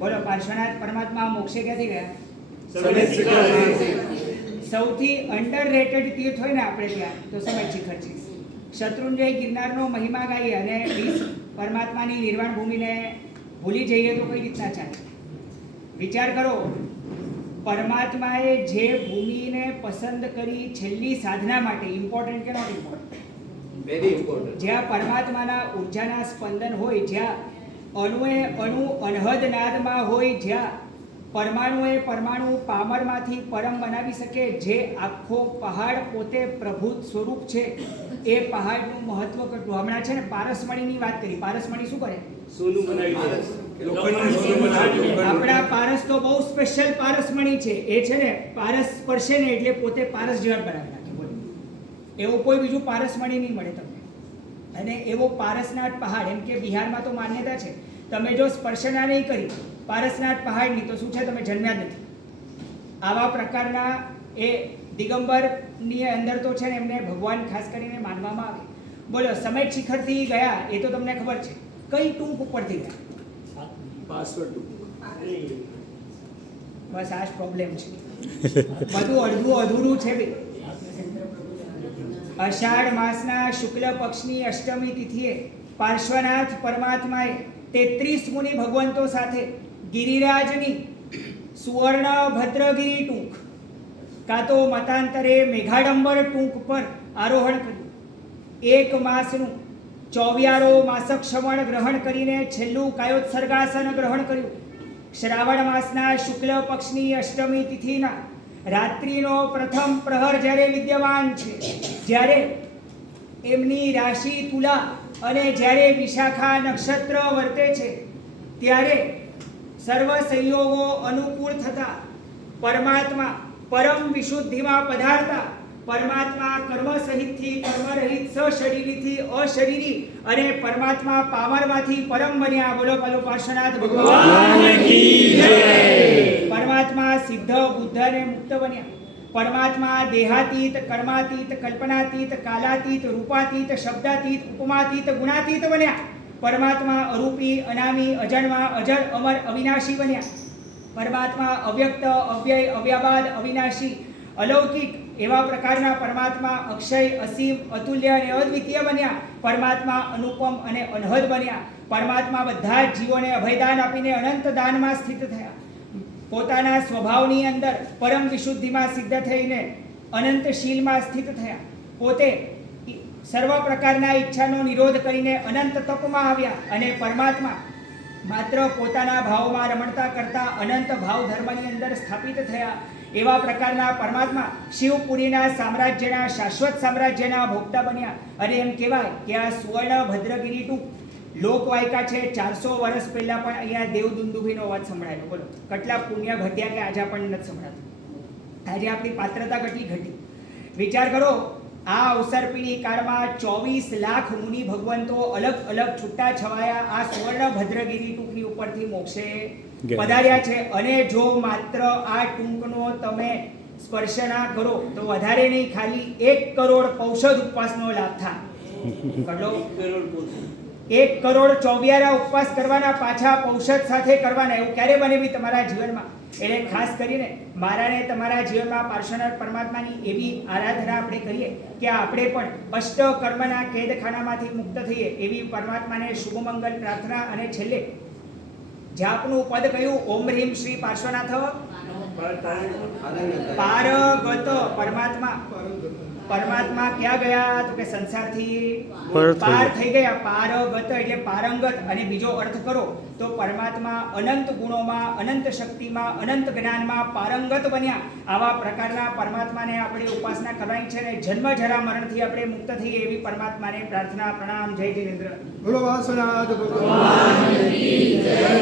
બોલો, પાર્શ્વનાથ પરમાત્મા મોક્ષે ક્યાંથી ગયા? સૌથી અંડરરેટેડ તીર્થ હોય ને આપણે ત્યાં તો સમેત શિખર છે. શત્રુંજય ગિરનારનો મહિમા ગાઈએ અને પરમાત્માની નિર્વાણ ભૂમિને ભૂલી જઈએ તો કઈ રીતના ચાલે? વિચાર કરો, પરમાત્માએ જે ભૂમિને પસંદ કરી છેલ્લી સાધના માટે, ઇમ્પોર્ટન્ટ કે નોટ ઇમ્પોર્ટન્ટ? Very important. જ્યાં પરમાત્માના ઉર્જાના સ્પંદન હોય, જ્યાં અણુએ અણુ અનહદ નાદમાં હોય, જ્યાં પરમાણુએ પરમાણુ પામરમાંથી પરમ બનાવી શકે, જે આખો પહાડ પોતે પ્રભુત સ્વરૂપ છે, એ પહાડનું મહત્વ કેટલું? હમણાં છે ને પારસમણીની વાત કરી. પારસમણી શું કરે? સોનું બનાવી. આપણા પારસ તો બહુ સ્પેશિયલ પારસમણી છે. એ છે ને પારસ સ્પર્શે ને એટલે પોતે પારસ જેવા બનાવી નાખે. બોલો, એવો કોઈ બીજું પારસમણી નહીં મળે તમને. અને એવો પારસનાથ પહાડ, એમ કે બિહારમાં તો માન્યતા છે, તમે જો સ્પર્શના નહીં કરી પારસનાથ પહાડની તો શું છે, તમે જન્મ્યા જ નથી. આવા પ્રકારના એ દિગંબરની અંદર તો છે ને એમને ભગવાન ખાસ કરીને માનવામાં આવે. બોલો, સમેત શિખરથી ગયા એ તો તમને ખબર છે, કઈ ટૂંક ઉપરથી ગયા? પાસવર્ડ. બસ આ જ પ્રોબ્લેમ છે, બધું અડધું અધૂરું છે ભાઈ. અષાઢ માસના શુક્લ પક્ષની અષ્ટમી તિથિએ પાર્શ્વનાથ પરમાત્માએ 33 મુનિ ભગવંતો સાથે ગિરિરાજની સુવર્ણ ભદ્રગીરી ટૂંક, કાં તો મતાંતરે મેઘાડંબર ટૂંક પર આરોહણ કર્યું. 1 માસનું 24 માસક શ્રવણ ગ્રહણ કરીને છેલ્લું કાયોત્સર્ગાસન ગ્રહણ કર્યું. શ્રાવણ માસના શુક્લ પક્ષની અષ્ટમી તિથિના રાત્રિનો પ્રથમ પ્રહર જ્યારે વિદ્યમાન છે, જ્યારે એમની રાશિ તુલા અને જ્યારે વિશાખા નક્ષત્ર વર્તે છે, ત્યારે સર્વ સંયોગો અનુકૂળ થતા પરમાત્મા પરમ વિશુદ્ધિમાં પધારતા પરમાત્મા કર્મ સહિતથી કર્મરહિત, સશરીરીથી અશરીરી અને પરમાત્મા પાવરમાંથી પરમ બન્યા. બોલો બોલો પાર્શ્વનાથ ભગવાન કી જય. પરમાત્મા સિદ્ધ, બુદ્ધ અને મુક્ત બન્યા. પરમાત્મા દેહાતીત, કર્માતીત, કલ્પનાતીત, કાલાતીત, રૂપાતીત, શબ્દાતીત, ઉપમાતીત, ગુણાતીત બન્યા. પરમાત્મા અરૂપી, અનામી, અજન્મા, અજર, અમર, અવિનાશી બન્યા. પરમાત્મા અવ્યક્ત, અવ્યય, અવ્યાબાદ, અવિનાશી, અલૌકિક એવા પ્રકારના પરમાત્મા અક્ષય, અસીમ, અતુલ્ય અને અદ્વિતીય બન્યા. પરમાત્મા અનુપમ અને અનહદ બન્યા. પરમાત્મા બધા જ જીવોને અભયદાન આપીને અનંત દાનમાં સ્થિત થયા. પોતાના સ્વભાવની અંદર પરમ વિશુદ્ધિમાં સિદ્ધ થઈને અનંતશીલમાં સ્થિત થયા. પોતે સર્વ પ્રકારના ઈચ્છાનો નિરોધ કરીને અનંત તપમાં આવ્યા અને પરમાત્મા માત્ર પોતાના ભાવમાં રમણતા કરતા અનંત ભાવ ધર્મની અંદર સ્થાપિત થયા. એવા પ્રકારના પરમાત્મા શિવપુરીના સામ્રાજ્યના, શાશ્વત સામ્રાજ્યના ભોગતા બન્યા. અને એમ કહેવાય કે આ સુવર્ણ ભદ્રગીરી ટૂંક લોકવાયકા છે. 400 વર્ષ પહેલા પણ અહીંયા દેવદુંદુભીનો અવાજ સંભળાયેલો. બોલો, કેટલા પુણ્ય ઘટ્યા કે આજે આપણને નથી સંભળાતું. આજે આપણી પાત્રતા કેટલી ઘટી. વિચાર કરો, આ અવસરપીણી કાળમાં 24 લાખ મુનિ ભગવંતો અલગ અલગ છૂટા છવાયા આ સુવર્ણ ભદ્રગીરી ટૂંકની ઉપરથી મોક્ષે પધાર્યા છે. અને જો માત્ર આ ટૂંકનો તમે સ્પર્શ ના કરો તો વધારે નહીં, ખાલી 1 કરોડ પૌષધ ઉપવાસનો લાભ થાય. કેટલો? 1 કરોડ 24 ઉપવાસ કરવાના, પાછા પૌષધ સાથે કરવાના. એવું ક્યારે બને બી તમારા જીવનમાં? એટલે ખાસ કરીને મારાને તમારા જીવનમાં પાર્શ્વનાથ પરમાત્માની એવી આરાધના આપણે કરીએ કે આપણે પણ અષ્ટ કર્મના કેદખાનામાંથી મુક્ત થઈએ, એવી પરમાત્માને શુભ મંગલ પ્રાર્થના. અને છેલ્લે જાપનું પદ કયું? ઓમ હ્રીમ શ્રી પાર્શ્વનાથ પારગત. પરમાત્મા ક્યાં ગયા? તો કે સંસારથી પાર થઈ ગયા. પારગત એટલે પારંગત. અને બીજો અર્થ કરો તો પરમાત્મા અનંત ગુણોમાં, અનંત શક્તિમાં, અનંત જ્ઞાનમાં પારંગત બન્યા. આવા પ્રકારના પરમાત્માને આપણે ઉપાસના કરવાની છે ને જન્મ જરા મરણથી આપણે મુક્ત થઈએ એવી પરમાત્માને પ્રાર્થના. પ્રણામ. જય જિનેન્દ્ર. બોલો વાસનાથ ભગવાન કી જય.